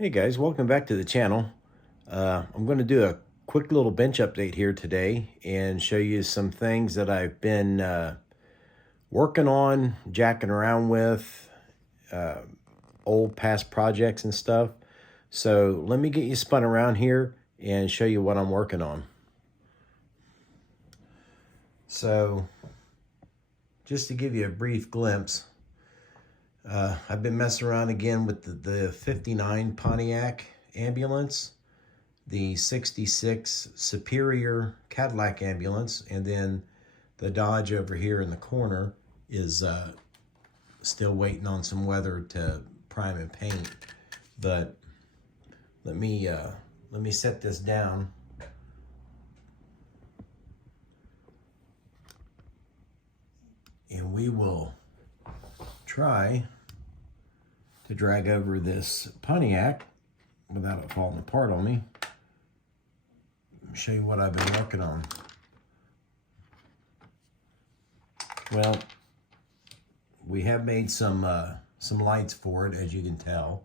Hey guys, welcome back to the channel. I'm going to do a quick little bench update here today and show you some things that I've been working on, jacking around with, old past projects and stuff. So let me get you spun around here and show you what I'm working on. So just to give you a brief glimpse, I've been messing around again with the 59 Pontiac ambulance, the 66 Superior Cadillac ambulance, and then the Dodge over here in the corner is still waiting on some weather to prime and paint. But let me set this down. And we will try to drag over this Pontiac without it falling apart on me. Show you what I've been working on. Well, we have made some lights for it, as you can tell.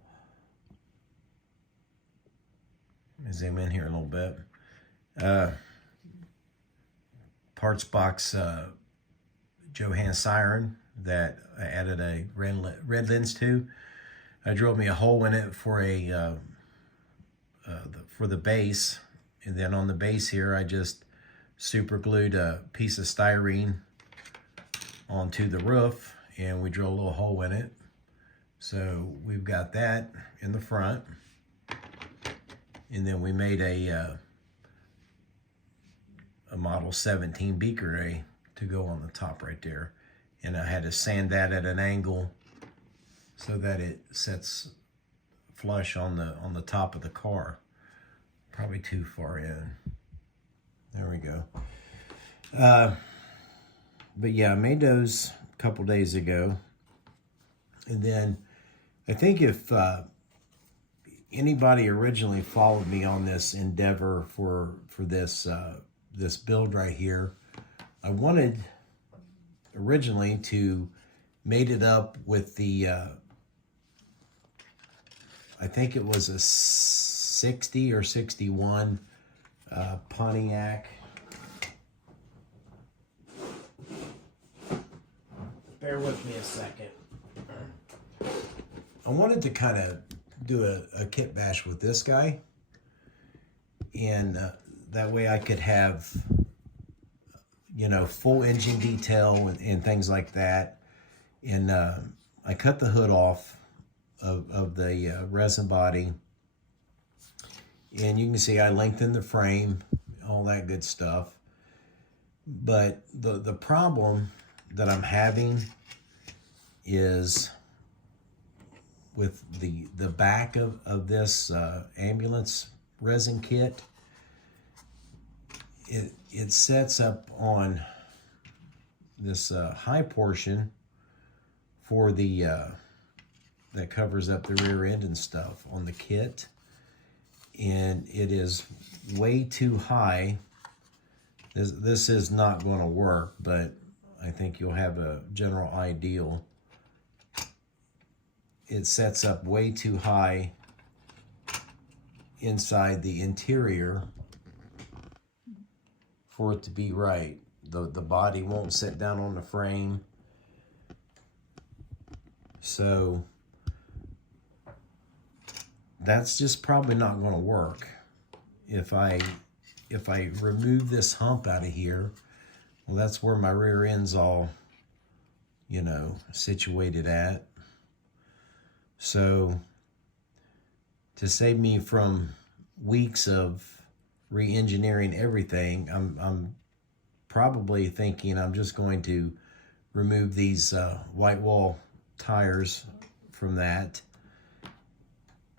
Let me zoom in here a little bit. Parts box Johann siren that I added a red lens to. I drilled me a hole in it for the base, and then on the base here I just super glued a piece of styrene onto the roof, and we drilled a little hole in it. So we've got that in the front, and then we made a Model 17 beaker ray to go on the top right there. And I had to sand that at an angle so that it sets flush on the top of the car. Probably too far in. There we go. But yeah, I made those a couple days ago. And then I think if anybody originally followed me on this endeavor for this this build right here, I wanted originally to mate it up with the I think it was a 60 or 61 Pontiac. Bear with me a second. I wanted to kind of do a kit bash with this guy, and that way I could have, you know, full engine detail and things like that. And I cut the hood off of the resin body, and you can see I lengthened the frame, all that good stuff. But the problem that I'm having is with the back of this ambulance resin kit. It sets up on this high portion for the that covers up the rear end and stuff on the kit, and it is way too high. This is not going to work, but I think you'll have a general ideal. It sets up way too high inside the interior for it to be right. The body won't sit down on the frame. So that's just probably not going to work. If I remove this hump out of here, well, that's where my rear end's all, you know, situated at. So to save me from weeks of re-engineering everything, I'm probably thinking I'm just going to remove these white wall tires from that,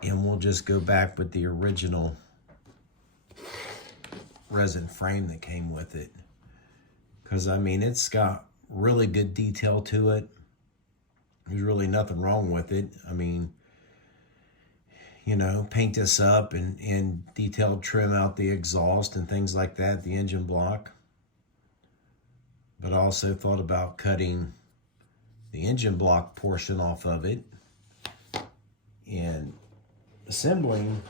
and we'll just go back with the original resin frame that came with it. Because I mean, it's got really good detail to it. There's really nothing wrong with it. I mean, you know, paint this up and detailed trim out the exhaust and things like that, the engine block. But I also thought about cutting the engine block portion off of it and assembling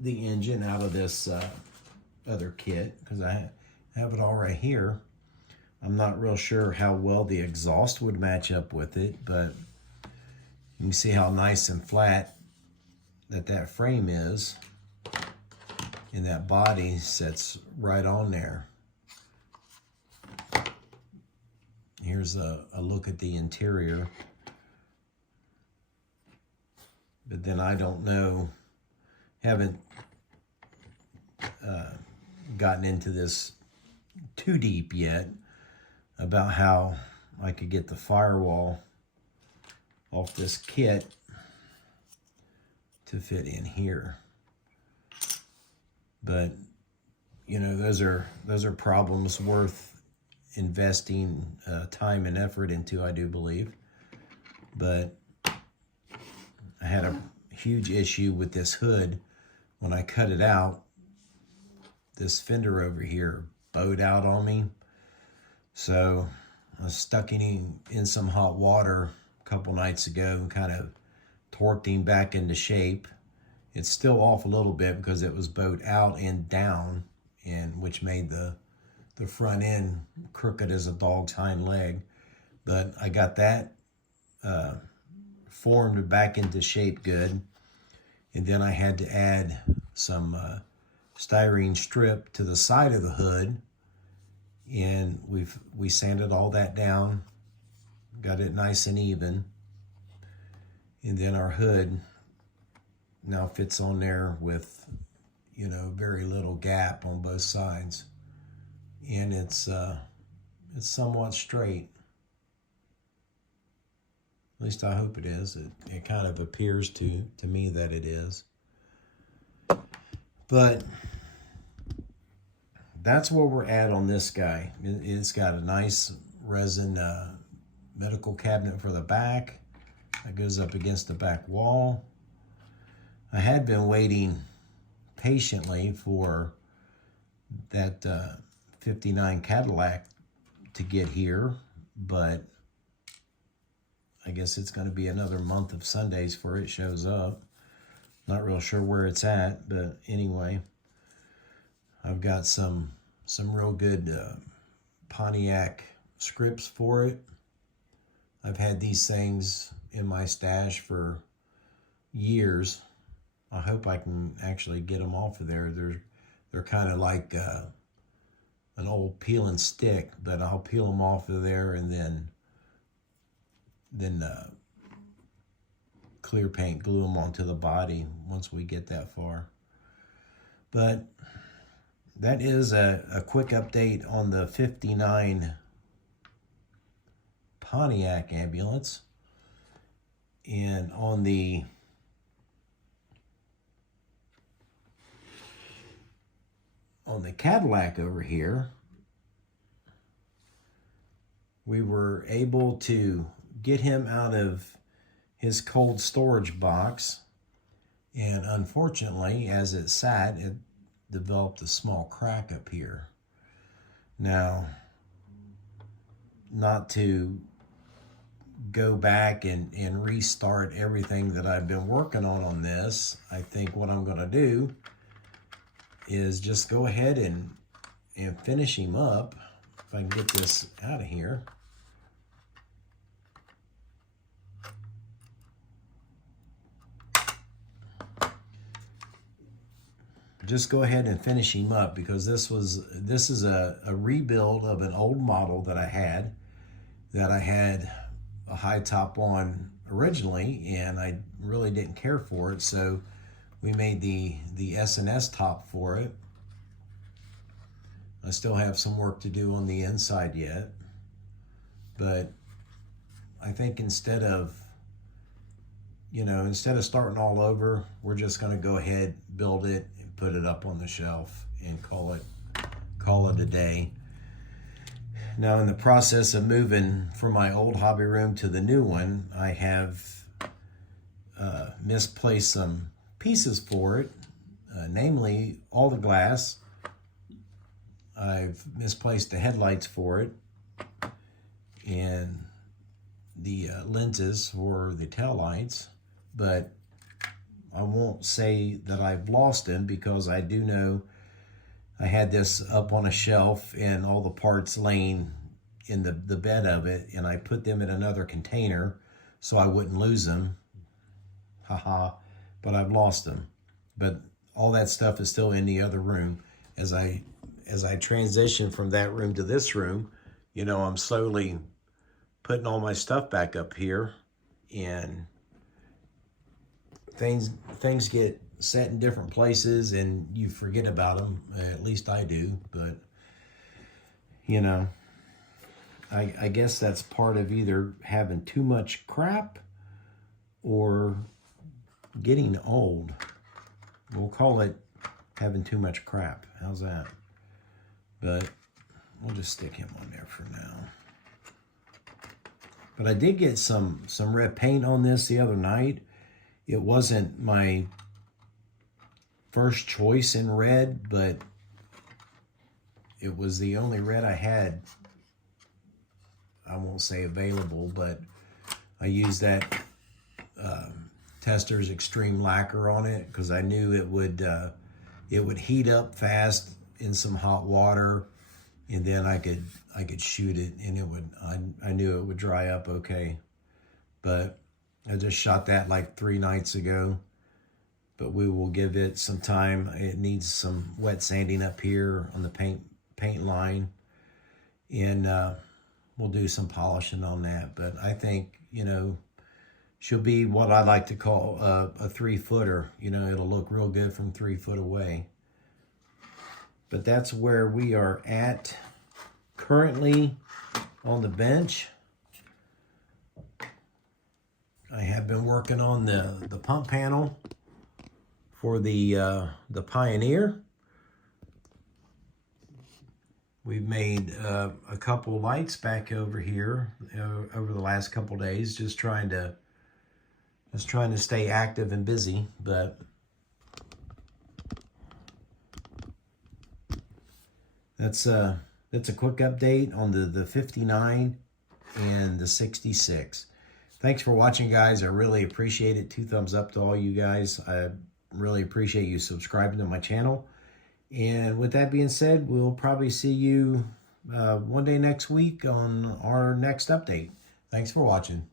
the engine out of this other kit, because I have it all right here. I'm not real sure how well the exhaust would match up with it, but you can see how nice and flat that frame is, and that body sits right on there. Here's a look at the interior. But then I don't know, haven't gotten into this too deep yet about how I could get the firewall off this kit to fit in here. But you know, those are problems worth investing time and effort into, I do believe. But I had a huge issue with this hood. When I cut it out, this fender over here bowed out on me. So I was stuck in some hot water a couple nights ago and kind of torqued him back into shape. It's still off a little bit because it was bowed out and down, and which made the front end crooked as a dog's hind leg. But I got that formed back into shape good, and then I had to add some styrene strip to the side of the hood, and we sanded all that down, got it nice and even, and then our hood now fits on there with, you know, very little gap on both sides, and it's somewhat straight. At least I hope it is. It kind of appears to me that it is. But that's where we're at on this guy. It's got a nice resin medical cabinet for the back that goes up against the back wall. I had been waiting patiently for that 59 Cadillac to get here, but I guess it's going to be another month of Sundays before it shows up. Not real sure where it's at, but anyway, I've got some real good Pontiac scripts for it. I've had these things in my stash for years. I hope I can actually get them off of there. They're kind of like an old peel and stick, but I'll peel them off of there and then clear paint glue them onto the body once we get that far. But that is a quick update on the 59 Pontiac ambulance. And on the Cadillac over here, we were able to get him out of his cold storage box, and unfortunately, as it sat, it developed a small crack up here. Now, not to go back and restart everything that I've been working on this, I think what I'm going to do is just go ahead and finish him up. If I can get this out of here. Just go ahead and finish him up, because this is a rebuild of an old model that I had a high top on originally, and I really didn't care for it, so we made the S&S top for it. I still have some work to do on the inside yet, but I think instead of starting all over, we're just going to go ahead, build it, and put it up on the shelf and call it a day. Now, in the process of moving from my old hobby room to the new one, I have misplaced some pieces for it, namely all the glass. I've misplaced the headlights for it and the lenses for the taillights, but I won't say that I've lost him, because I do know I had this up on a shelf and all the parts laying in the bed of it, and I put them in another container so I wouldn't lose them. Haha, but I've lost them. But all that stuff is still in the other room. As I transition from that room to this room, you know, I'm slowly putting all my stuff back up here, and things get set in different places and you forget about them. At least I do. But you know, I guess that's part of either having too much crap or getting old. We'll call it having too much crap. How's that? But we'll just stick him on there for now. But I did get some red paint on this the other night. It wasn't my first choice in red, but it was the only red I had. I won't say available, but I used that Tester's Extreme Lacquer on it because I knew it would heat up fast in some hot water, and then I could shoot it, and it would. I knew it would dry up okay. But I just shot that like 3 nights ago. But we will give it some time. It needs some wet sanding up here on the paint line, and we'll do some polishing on that. But I think, you know, she'll be what I like to call a 3-footer. You know, it'll look real good from 3 foot away. But that's where we are at currently on the bench. I have been working on the pump panel for the Pioneer. We've made a couple lights back over here over the last couple days, just trying to stay active and busy. But that's a quick update on the 59 and the 66. Thanks for watching, guys. I really appreciate it. 2 thumbs up to all you guys. I really appreciate you subscribing to my channel. And with that being said, we'll probably see you one day next week on our next update. Thanks for watching.